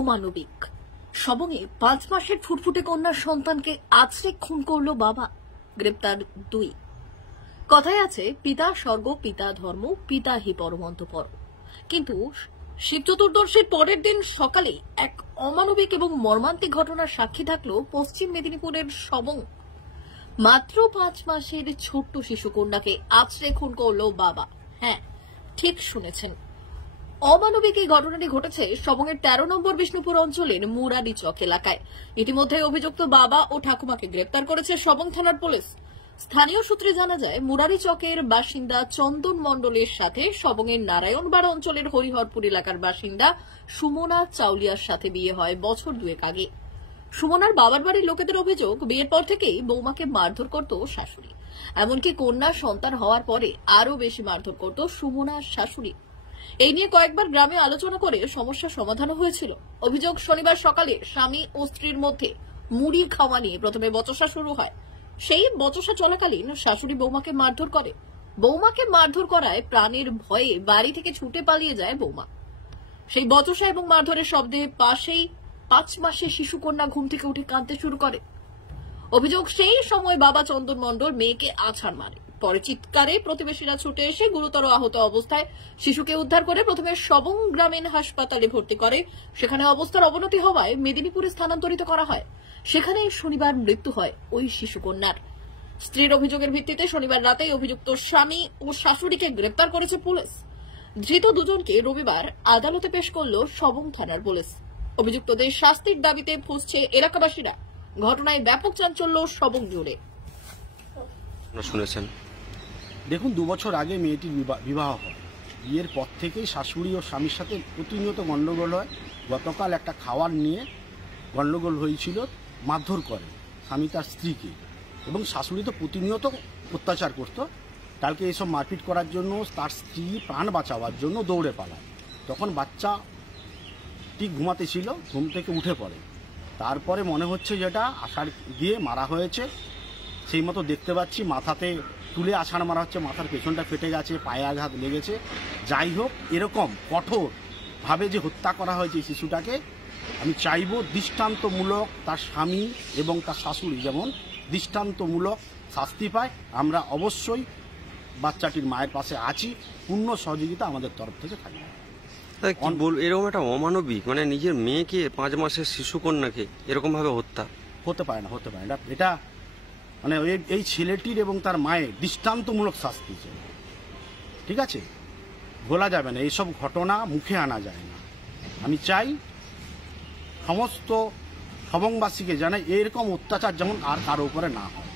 অমানবিক। সবংয়ে 5 মাসের ফুটফুটে কন্যার সন্তানকে আছড়ে খুন করল বাবা, গ্রেপ্তার 2। কথায় আছে, পিতা স্বর্গ পিতা ধর্ম পিতা হি পরমন্তপর। কিন্তু শিব চতুর্দশীর পরের দিন সকালে এক অমানবিক এবং মর্মান্তিক ঘটনার সাক্ষী থাকলো পশ্চিম মেদিনীপুরের সবং। মাত্র 5 মাসের ছোট্ট শিশু কন্যাকে আছড়ে খুন করল বাবা। হ্যাঁ, ঠিক শুনেছেন, অমানবিক এই ঘটনাটি ঘটেছে সবংয়ের 13 নম্বর বিষ্ণুপুর অঞ্চলের মুরারি চক এলাকায়। ইতিমধ্যে অভিযুক্ত বাবা ও ঠাকুমাকে গ্রেপ্তার করেছে সবং থানার পুলিশ। স্থানীয় সূত্রে জানা যায়, মুরারি চকের বাসিন্দা চন্দন মণ্ডলের সাথে সবংয়ের নারায়ণবাড় অঞ্চলের হরিহরপুর এলাকার বাসিন্দা সুমনা চাউলিয়ার সাথে বিয়ে হয় বছর 2 আগে। সুমনার বাবার বাড়ির লোকেদের অভিযোগ, বিয়ের পর থেকেই বৌমাকে মারধর করত শাশুড়ি। এমনকি কন্যা সন্তান হওয়ার পরে আরও বেশি মারধর করত সুমনার শাশুড়ি। এই নিয়ে কয়েকবার গ্রামে আলোচনা করে সমস্যা সমাধানও হয়েছিল। অভিযোগ, শনিবার সকালে স্বামী ও স্ত্রীর মধ্যে মুড়ি খাওয়া নিয়ে প্রথমে বচসা শুরু হয়। সেই বচসা চলাকালীন শাশুড়ি বৌমাকে মারধর করে। বৌমাকে মারধর করায় প্রাণের ভয়ে বাড়ি থেকে ছুটে পালিয়ে যায় বৌমা। সেই বচসা এবং মারধরের শব্দে পাশেই 5 মাসের শিশু কন্যা ঘুম থেকে উঠে কাঁদতে শুরু করে। অভিযোগ, সেই সময় বাবা চন্দন মণ্ডল মেয়েকে আছাড় মারে। পরে চিৎকারে প্রতিবেশীরা ছুটে এসে গুরুতর আহত অবস্থায় শিশুকে উদ্ধার করে প্রথমে সবং গ্রামীণ হাসপাতালে ভর্তি করে। সেখানে অবস্থার অবনতি হওয়ায় মেদিনীপুরে স্থানান্তরিত করা হয়। সেখানে শনিবার মৃত্যু হয় ওই শিশু কন্যার। স্ত্রীর অভিযোগের ভিত্তিতে শনিবার রাতেই অভিযুক্ত স্বামী ও শাশুড়িকে গ্রেপ্তার করেছে পুলিশ। ধৃত দুজনকে রবিবার আদালতে পেশ করল সবং থানার পুলিশ। অভিযুক্তদের শাস্তির দাবিতে ফুঁসছে এলাকাবাসীরা। ঘটনায় ব্যাপক চাঞ্চল্য সবং জুড়ে। শুনেছেন, দেখুন, 2 বছর আগে মেয়েটির বিবাহ হয়। বিয়ের পর থেকেই শাশুড়ি ও স্বামীর সাথে প্রতিনিয়ত গণ্ডগোল হয়। গতকাল একটা খাওয়ার নিয়ে গণ্ডগোল হয়েছিল, মারধর করে স্বামী তার স্ত্রীকে, এবং শাশুড়ি তো প্রতিনিয়ত অত্যাচার করত। কালকে এইসব মারপিট করার জন্য তার স্ত্রী প্রাণ বাঁচাবার জন্য দৌড়ে পালায়। তখন বাচ্চা ঠিক ঘুমাতে ছিল, ঘুম থেকে উঠে পড়ে। তারপরে মনে হচ্ছে যেটা আষাঢ় দিয়ে মারা হয়েছে, সেই মতো দেখতে পাচ্ছি। মাথাতে তুলে আছাড় মারা হচ্ছে, মাথার পেছনটা ফেটে গেছে, পায়ে আঘাত লেগেছে। যাই হোক, এরকম কঠোরভাবে যে হত্যা করা হয়েছে শিশুটাকে, আমি চাইব দৃষ্টান্তমূলক তার স্বামী এবং তার শাশুড়ি যেমন দৃষ্টান্তমূলক শাস্তি পায়। আমরা অবশ্যই বাচ্চাটির মায়ের পাশে আছি, পূর্ণ সহযোগিতা আমাদের তরফ থেকে থাকবে। এরকম একটা অমানবিক, মানে নিজের মেয়েকে 5 মাসের শিশু কন্যাকে এরকম ভাবে হত্যা হতে পারে না, হতে পারে না। এটা মানে এই ছেলেটির এবং তার মায়ের দৃষ্টান্তমূলক শাস্তি, ঠিক আছে? বলা যাবে না, এইসব ঘটনা মুখে আনা যায় না। আমি চাই সমস্ত সবংবাসীকে জানাই, এরকম অত্যাচার যেমন আর কারো উপরে না হয়।